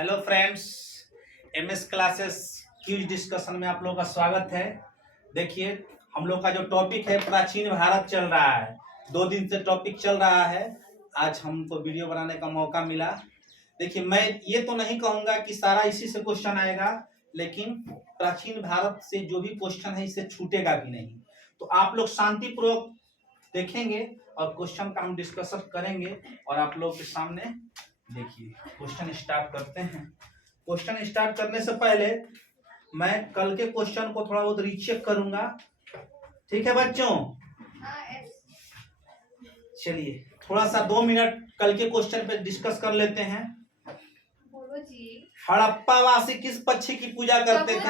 Hello friends, MS classes quiz discussion में आप लोगों का स्वागत है। देखिए, हम लोग का जो टॉपिक है प्राचीन भारत चल रहा है। 2 दिन से टॉपिक चल रहा है। आज हमको वीडियो बनाने का मौका मिला। देखिए, मैं ये तो नहीं कहूंगा कि सारा इसी से क्वेश्चन आएगा, लेकिन प्राचीन भारत से जो भी क्वेश्चन है इससे छूटेगा भी नहीं। तो आप लोग शांतिपूर्वक देखेंगे और क्वेश्चन का हम डिस्कशन करेंगे। और आप लोग के सामने देखिए, क्वेश्चन स्टार्ट करते हैं। क्वेश्चन स्टार्ट करने से पहले मैं कल के क्वेश्चन को थोड़ा बहुत रीचेक करूंगा। ठीक है बच्चों? चलिए थोड़ा सा 2 मिनट कल के क्वेश्चन पे डिस्कस कर लेते हैं। हड़प्पा वासी किस पक्षी की पूजा करते थे?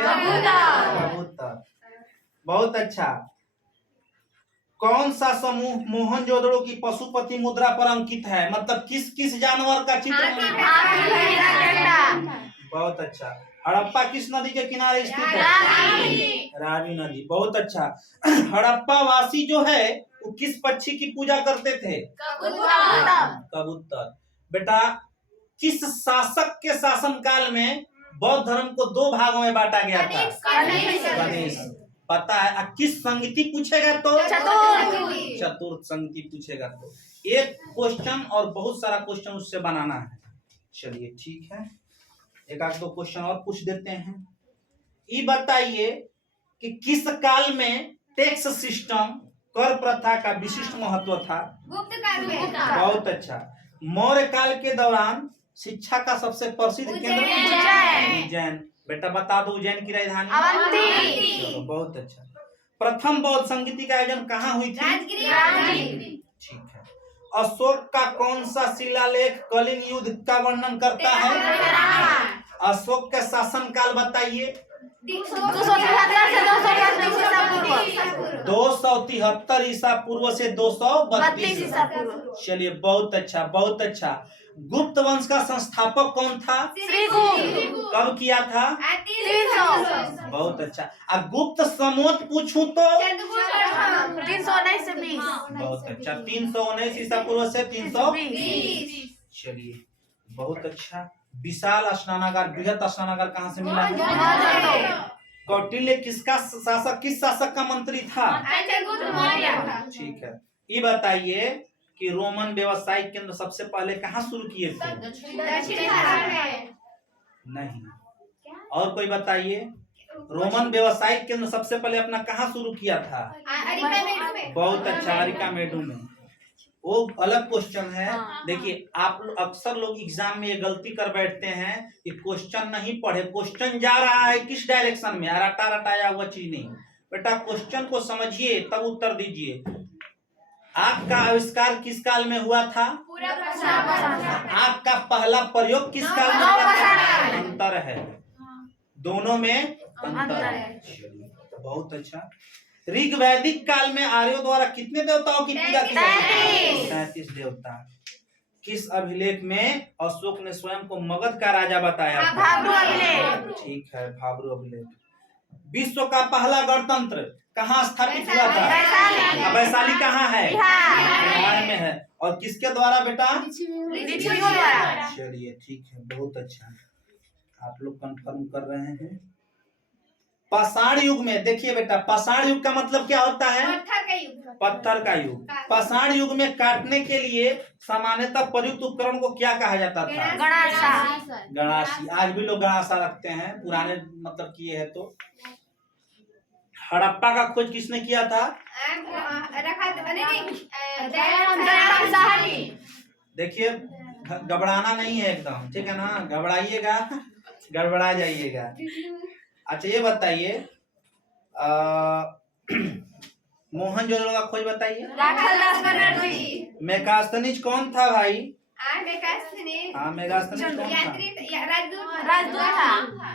कबूतर। बहुत अच्छा। कौन सा समूह मोहनजोदड़ो की पशुपति मुद्रा पर अंकित है? मतलब किस किस जानवर का चित्र? बहुत अच्छा। हड़प्पा किस नदी के किनारे स्थित है? रावी नदी। बहुत अच्छा। हड़प्पा वासी जो है वो किस पक्षी की पूजा करते थे? कबूतर। बेटा, किस शासक के शासन काल में बौद्ध धर्म को 2 भागों में बांटा गया था? गणेश। पता है। किस संगति पूछेगा तो? चतुर्थ संगति पूछेगा तो। एक क्वेश्चन और बहुत सारा क्वेश्चन उससे बनाना है। चलिए ठीक है, एक आध 2 क्वेश्चन और पूछ देते हैं। ये बताइए कि किस काल में टैक्स सिस्टम, कर प्रथा का विशिष्ट महत्व था? गुप्त काल में। बहुत अच्छा। मौर्य काल के दौरान शिक्षा का सबसे प्रसिद्ध केंद्र उज्जैन। बेटा बता दो, उज्जैन की राजधानी? चलो बहुत अच्छा। प्रथम बौद्ध संगीति का आयोजन कहाँ हुई थी? ठीक है। अशोक का कौन सा शिलालेख कलिंग युद्ध का वर्णन करता है? अशोक का शासन काल बताइए। 273 ईसा पूर्व से 232 ईसा पूर्व। चलिए बहुत अच्छा, बहुत अच्छा। गुप्त वंश का संस्थापक कौन था? श्रीगुप्त। कब किया था? 300। बहुत अच्छा। गुप्त समोत पूछूं तो? 319 से 20। बहुत अच्छा। 319 ईसा पूर्व से 320। चलिए बहुत अच्छा। विशाल स्नानागार, बृहत स्नानागार कहाँ से मिला है? कौटिल्य किसका शासक, किस शासक का मंत्री था? ठीक है। ये बताइए कि रोमन व्यवसायिक केंद्र सबसे पहले कहाँ शुरू किए थे? नहीं। और कोई बताइए, रोमन व्यवसायिक केंद्र सबसे पहले अपना कहाँ शुरू किया था? बहुत अच्छा, अरिकामेडू में। वो अलग क्वेश्चन है। देखिए, आप अक्सर लोग एग्जाम में ये गलती कर बैठते हैं कि क्वेश्चन नहीं पढ़े, क्वेश्चन जा रहा है किस डायरेक्शन में, रटा रटाया हुआ चीज नहीं। बेटा क्वेश्चन को समझिए तब उत्तर दीजिए। आग का आविष्कार किस काल में हुआ था? आग का पहला प्रयोग किस काल में हुआ था? अंतर है, दोनों में अंतर है। बहुत अच्छा। ऋग वैदिक काल में आर्यों द्वारा कितने देवताओं की पूजा की जाती? 33 देवता। किस अभिलेख में अशोक ने स्वयं को मगध का राजा बताया था? भाब्रू अभिलेख। ठीक है, भाब्रू अभिलेख। विश्व का पहला गणतंत्र कहाँ स्थापित हुआ था? वैशाली कहाँ है? बिहार में है। और किसके द्वारा बेटा? चलिए ठीक है, बहुत अच्छा। आप लोग कंफर्म कर रहे हैं। पाषाण युग में, देखिए बेटा, पाषाण युग का मतलब क्या होता है? पत्थर का युग। पाषाण युग में काटने के लिए सामान्यतः प्रयुक्त उपकरण को क्या कहा जाता था? गणासा। गणासी। आज भी लोग गणासा रखते हैं, पुराने मतलब किए है। तो हड़प्पा का खोज किसने किया था? देखिए, घबराना नहीं है एकदम, ठीक है ना? घबराइएगा गड़बड़ा जाइएगा। अच्छा ये बताइए, मोहनजोदड़ो का खोज बताइए। मेगास्थनीज कौन था भाई? मेगास्थनीज कौन था?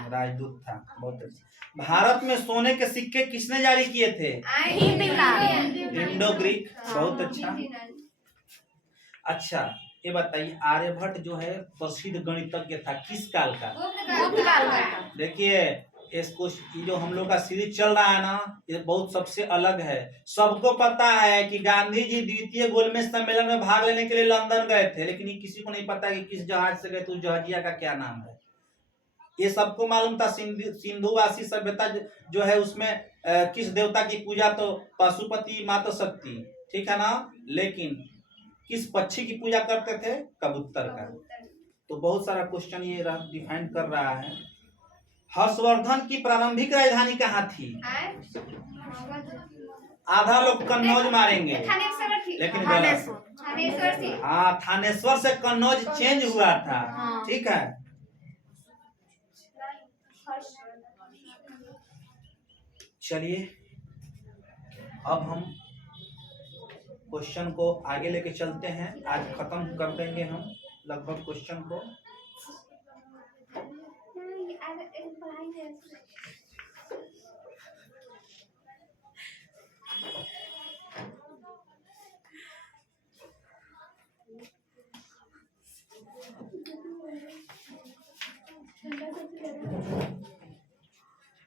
राजदूत था। बहुत अच्छा। भारत में सोने के सिक्के किसने जारी किए थे? Indo Greek. बहुत अच्छा। अच्छा ये बताइए, आर्यभट्ट जो है प्रसिद्ध गणितज्ञ था, किस काल का? गुप्त काल का। देखिए, इसको जो हम लोग का सीरीज चल रहा है ना, ये बहुत सबसे अलग है। सबको पता है कि गांधी जी द्वितीय गोलमेज सम्मेलन में भाग लेने के लिए लंदन गए थे, लेकिन ये किसी को नहीं पता कि किस जहाज से गए थे, उस जहाजिया का क्या नाम है। ये सबको मालूम था। सिंधुवासी सभ्यता जो है उसमें किस देवता की पूजा, तो पशुपति माता शक्ति, ठीक है ना। लेकिन किस पक्षी की पूजा करते थे? कबूतर का। तो बहुत सारा क्वेश्चन ये डिफाइन कर रहा है। हर्षवर्धन की प्रारंभिक राजधानी कहाँ थी? आधा लोग कन्नौज मारेंगे, लेकिन गलत। हाँ, थानेश्वर से कन्नौज चेंज हुआ था, ठीक है। चलिए अब हम क्वेश्चन को आगे लेके चलते हैं। आज खत्म कर देंगे हम लगभग क्वेश्चन को।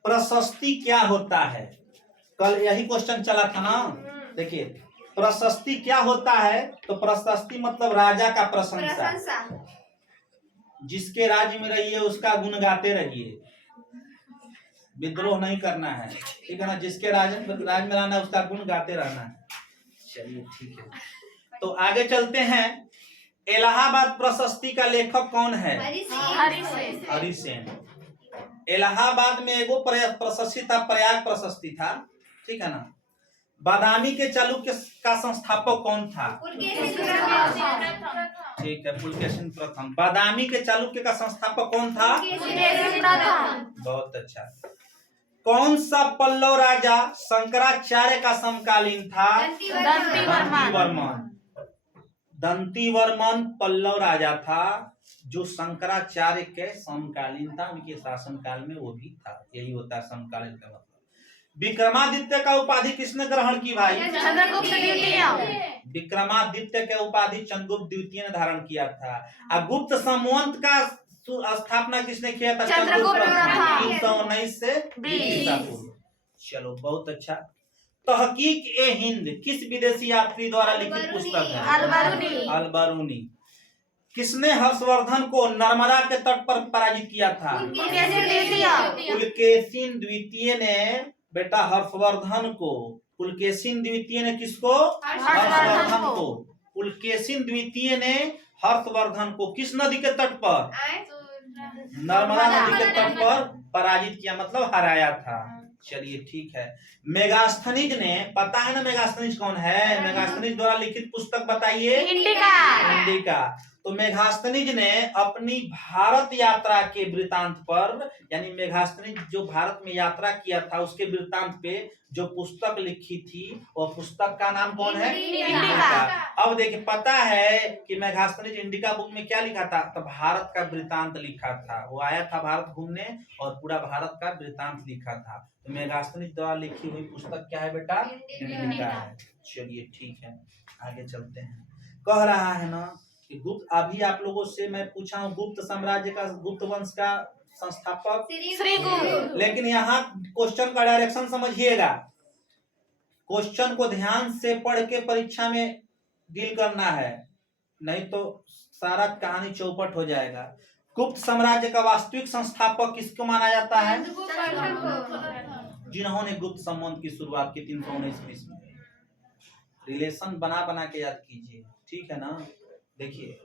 प्रशस्ति क्या होता है? कल यही क्वेश्चन चला था ना। देखिए, प्रशस्ति क्या होता है? तो प्रशस्ति मतलब राजा का प्रशंसा। जिसके राज्य में रहिए उसका गुण गाते रहिए, विद्रोह नहीं करना है, ठीक है ना। जिसके राज्य में रहना है उसका गुण गाते रहना है। चलिए ठीक है, तो आगे चलते हैं। इलाहाबाद प्रशस्ति का लेखक कौन है? हरिसेन। इलाहाबाद में एगो प्रशस्ति था, प्रयाग प्रशस्ति था, ठीक है ना। बादामी के चालुक्य का संस्थापक कौन था? ठीक है, पुलकेशिन प्रथम। बादामी के चालुक्य का संस्थापक कौन था? बहुत अच्छा। कौन सा पल्लव राजा शंकराचार्य का समकालीन था? दंतीवर्मन। दंतीवर्मन पल्लव राजा था जो शंकराचार्य के समकालीन था, उनके शासनकाल में वो भी था। यही होता है समकालीन का मतलब। विक्रमादित्य का उपाधि किसने ग्रहण की भाई? चंद्रगुप्त द्वितीय। विक्रमादित्य के उपाधि चंद्रगुप्त द्वितीय ने धारण किया था। और गुप्त सामंत का स्थापना किसने किया था? चंद्रगुप्त प्रथम। 319 से 20। चलो बहुत अच्छा। तहकीक ए हिंद किस विदेशी यात्री द्वारा लिखित पुस्तक है? अलबरूनी। किसने हर्षवर्धन को नर्मदा के तट पर पराजित किया था? पुलकेशिन द्वितीय ने बेटा हर्षवर्धन को। पुलकेशिन द्वितीय ने किसको? हर्षवर्धन को। पुलकेशिन द्वितीय ने हर्षवर्धन को किस नदी के तट पर? नर्मदा नदी के तट पर पराजित किया, मतलब हराया था। चलिए ठीक है। मेगास्थनीज ने, पता है ना मेगास्थनीज कौन है? मेगास्थनीज द्वारा लिखित पुस्तक बताइए। इंडिका। तो मेगास्थनीज ने अपनी भारत यात्रा के वृतांत पर, यानी मेगास्थनीज जो भारत में यात्रा किया था उसके वृतांत पे जो पुस्तक लिखी थी, वो पुस्तक का नाम कौन है? इंडिका। अब देखिए, पता है कि मेगास्थनीज इंडिका बुक में क्या लिखा था? तो भारत का वृतांत लिखा था। वो आया था भारत घूमने और पूरा भारत का वृतांत लिखा था। तो मेगास्थनीज द्वारा लिखी हुई पुस्तक क्या है बेटा? इंडिका है। चलिए ठीक है, आगे चलते हैं। कह रहा है ना कि गुप्त, अभी आप लोगों से मैं पूछा हूँ गुप्त साम्राज्य का, गुप्त वंश का संस्थापक श्रीगुप्त। लेकिन यहाँ क्वेश्चन का डायरेक्शन समझिएगा। क्वेश्चन को ध्यान से पढ़ के परीक्षा में डील करना है, नहीं तो सारा कहानी चौपट हो जाएगा। गुप्त साम्राज्य का वास्तविक संस्थापक किसको माना जाता है? जिन्होंने गुप्त संबंध की शुरुआत की 319 में। रिलेशन बना बना के याद कीजिए, ठीक है ना। देखिए,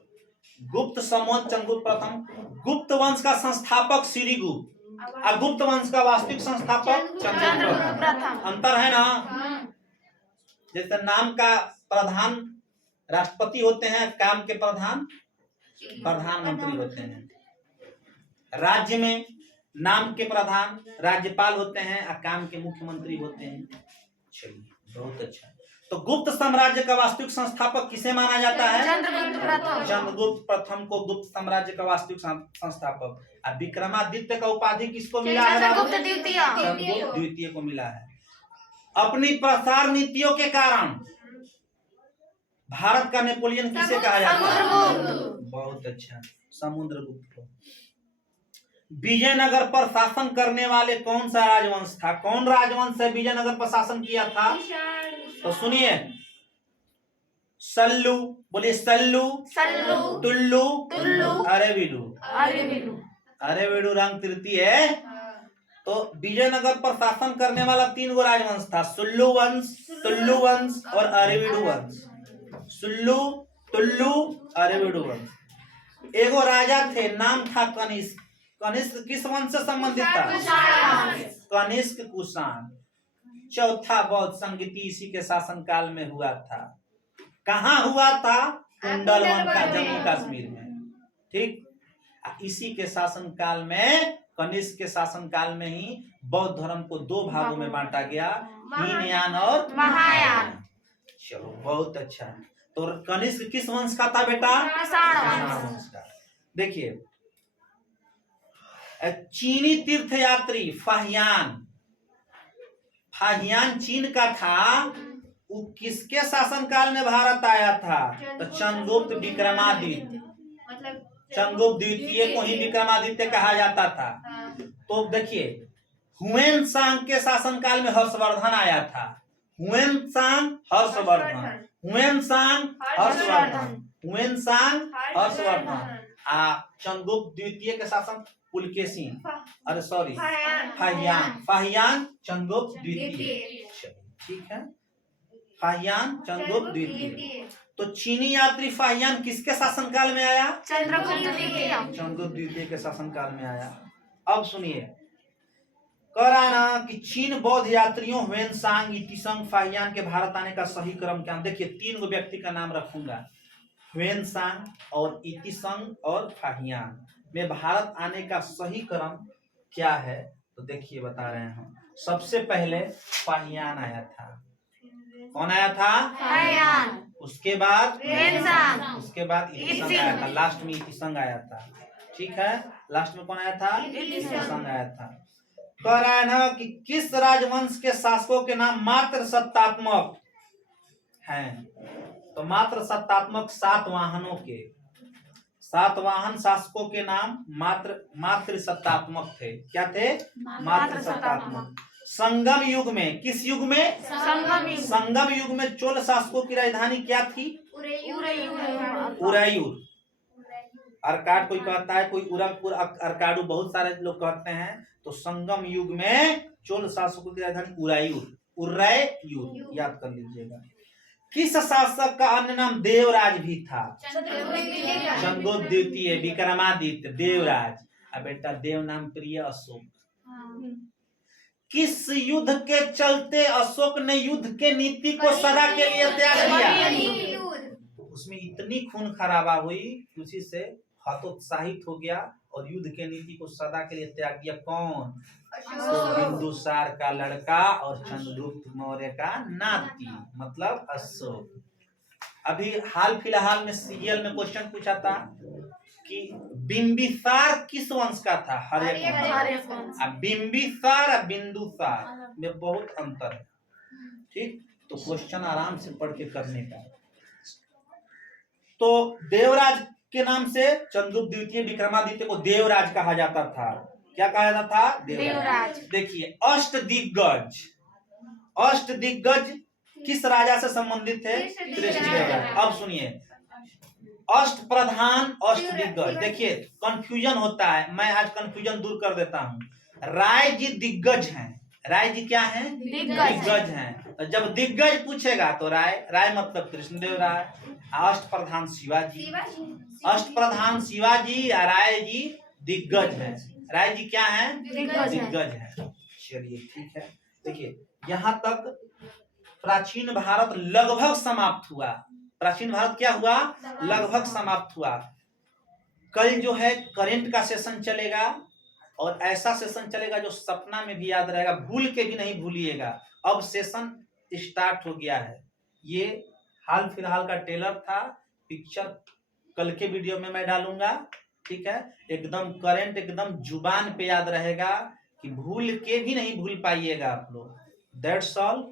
गुप्त संबंध चंद्रगुप्त प्रथम। गुप्त वंश का संस्थापक श्रीगुप्त और गुप्त वंश का वास्तविक संस्थापक चंद्रगुप्त प्रथम। अंतर है ना। जैसे नाम का प्रधान राष्ट्रपति होते हैं, काम के प्रधान प्रधानमंत्री होते हैं। राज्य में नाम के प्रधान राज्यपाल होते हैं और काम के मुख्यमंत्री होते हैं। चलिए बहुत अच्छा। तो गुप्त साम्राज्य का वास्तविक संस्थापक किसे माना जाता है? चंद्रगुप्त प्रथम। चंद्रगुप्त प्रथम को गुप्त साम्राज्य का वास्तविक संस्थापक। और विक्रमादित्य का उपाधि किसको मिला है? चंद्रगुप्त द्वितीय को मिला है। अपनी प्रसार नीतियों के कारण भारत का नेपोलियन किसे कहा जाता है? बहुत अच्छा, समुद्रगुप्त को। विजयनगर पर शासन करने वाले कौन सा राजवंश था? कौन राजवंश से विजयनगर पर शासन किया था? तो सुनिए, सल्लू, बोलिए सल्लू, तुल्लू, अरेबिलू। अरे वेडुरंग तृतीय है। तो विजयनगर पर शासन करने वाला 3 गो राजवंश था, सुल्लू वंश, तुल्लु वंश और अरेविडु वंश। सुल्लू, तुल्लु, अरेविडु वंश। एगो राजा थे, नाम था कनिष्क। कनिष्क किस वंश से संबंधित था? कनिष्क कुषाण। चौथा बौद्ध संगीति इसी के शासन काल में हुआ था। कहाँ हुआ था? कुंडलवन का, जम्मू कश्मीर में। ठीक, इसी के शासन काल में, कनिष्क के शासन काल में ही बौद्ध धर्म को 2 भागों में बांटा गया, हीनयान और महायान। चलो बहुत अच्छा। तो कनिष्क किस वंश का था बेटा? कुषाण वंश का। देखिए चीनी तीर्थयात्री फाहियान, फाहियान चीन का था। वो किसके शासन काल में भारत आया था? तो चंद्रगुप्त विक्रमादित्य, चंद्रगुप्त द्वितीय को ही विक्रमादित्य कहा जाता था। तो देखिए हुएन सांग के शासन काल में हर्षवर्धन आया था। हुएन सांग हर्षवर्धन, हुएन सांग हर्षवर्धन, हुएन सांग हर्षवर्धन। चंद्रगुप्त द्वितीय के शासन पुलकेशी, अरे सॉरी फाहियान, फाहियान चंद्रगुप्त द्वितीय। ठीक है, फाहियान चंद्रगुप्त द्वितीय। तो चीनी यात्री फाहियान किसके शासन काल में आया? चंद्रगुप्त द्वितीय। चंद्रगुप्त द्वितीय के शासन काल में आया। अब सुनिए, कह रहा ना कि चीन बौद्ध यात्रियों हुएनसांग, इतिसंग, फाहियान के भारत आने का सही क्रम क्या? देखिए 3 गो व्यक्ति का नाम रखूंगा, हुएनसांग और इतिसंग और फाहियान में भारत आने का सही क्रम क्या है? तो देखिए बता रहे हैं हम। सबसे पहले फाहियान आया था। कौन आया था? फाहियान। उसके बाद हुएनसांग, उसके बाद इतिसंग आया था, लास्ट में इतिसंग आया था। ठीक है, लास्ट में कौन आया था? इतिसंग आया था। कह रहा है ना कि किस राजवंश के शासकों के नाम मात्र सत्तात्मक हैं? तो मात्र सत्तात्मक सातवाहनों के, सातवाहन शासकों के नाम मात्र सत्तात्मक थे। क्या थे? मात्र सत्तात्मक। संगम युग में, किस युग में? संगम युग में चोल शासकों की राजधानी क्या थी? उरैयूर। अर्काड कोई कहता है, कोई उरकपुर, अर्काडू, बहुत सारे लोग कहते हैं। तो संगम युग में चोल शासकों की राजधानी उरैयूर, याद कर लीजिएगा। किस शासक का अन्य नाम देवराज भी था? चंद्रगुप्त द्वितीय, विक्रमादित्य, देवराज। अब बेटा देव नाम प्रिय अशोक। किस युद्ध के चलते अशोक ने युद्ध के नीति को सदा के लिए त्याग दिया? उसमें इतनी खून खराबा हुई, उसी से हतोत्साहित हो गया और युद्ध के नीति को सदा के लिए त्याग दिया। कौन? बिंदुसार का लड़का और चंद्रगुप्त मौर्य का नाती, मतलब अशोक। अभी हाल फिलहाल में सीरियल में क्वेश्चन पूछा था कि बिंबिसार किस वंश का था? हर्यक वंश। अब बिंबिसार और बिंदुसार में बहुत अंतर है। ठीक, तो क्वेश्चन आराम से पढ़ के करने का। तो देवराज के नाम से चंद्रगुप्त द्वितीय, विक्रमादित्य को देवराज कहा जाता था। क्या कहा जाता था? देवराज। देखिए अष्टदिग्गज, अष्टदिग्गज किस राजा से संबंधित थे? कृष्णदेवराय। अब सुनिए अष्ट प्रधान, अष्टदिग्गज। देखिए कंफ्यूजन होता है, मैं आज कंफ्यूजन दूर कर देता हूँ। राय जी दिग्गज हैं। राय जी क्या हैं? दिग्गज हैं। तो जब दिग्गज पूछेगा तो राय मतलब कृष्णदेव राय। अष्ट प्रधान शिवाजी, अष्ट प्रधान शिवाजी, राय जी दिग्गज हैं। राय जी क्या हैं? दिग्गज हैं। चलिए ठीक है। देखिए यहाँ तक प्राचीन भारत लगभग समाप्त हुआ। प्राचीन भारत क्या हुआ? लगभग समाप्त हुआ। कल जो है करेंट का सेशन चलेगा और ऐसा सेशन चलेगा जो सपना में भी याद रहेगा, भूल के भी नहीं भूलिएगा। अब सेशन स्टार्ट हो गया है। ये हाल फिलहाल का ट्रेलर था, पिक्चर कल के वीडियो में मैं डालूंगा। ठीक है, एकदम करेंट, एकदम जुबान पे याद रहेगा कि भूल के भी नहीं भूल पाइएगा आप लोग। That's all,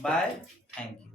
bye, thank you.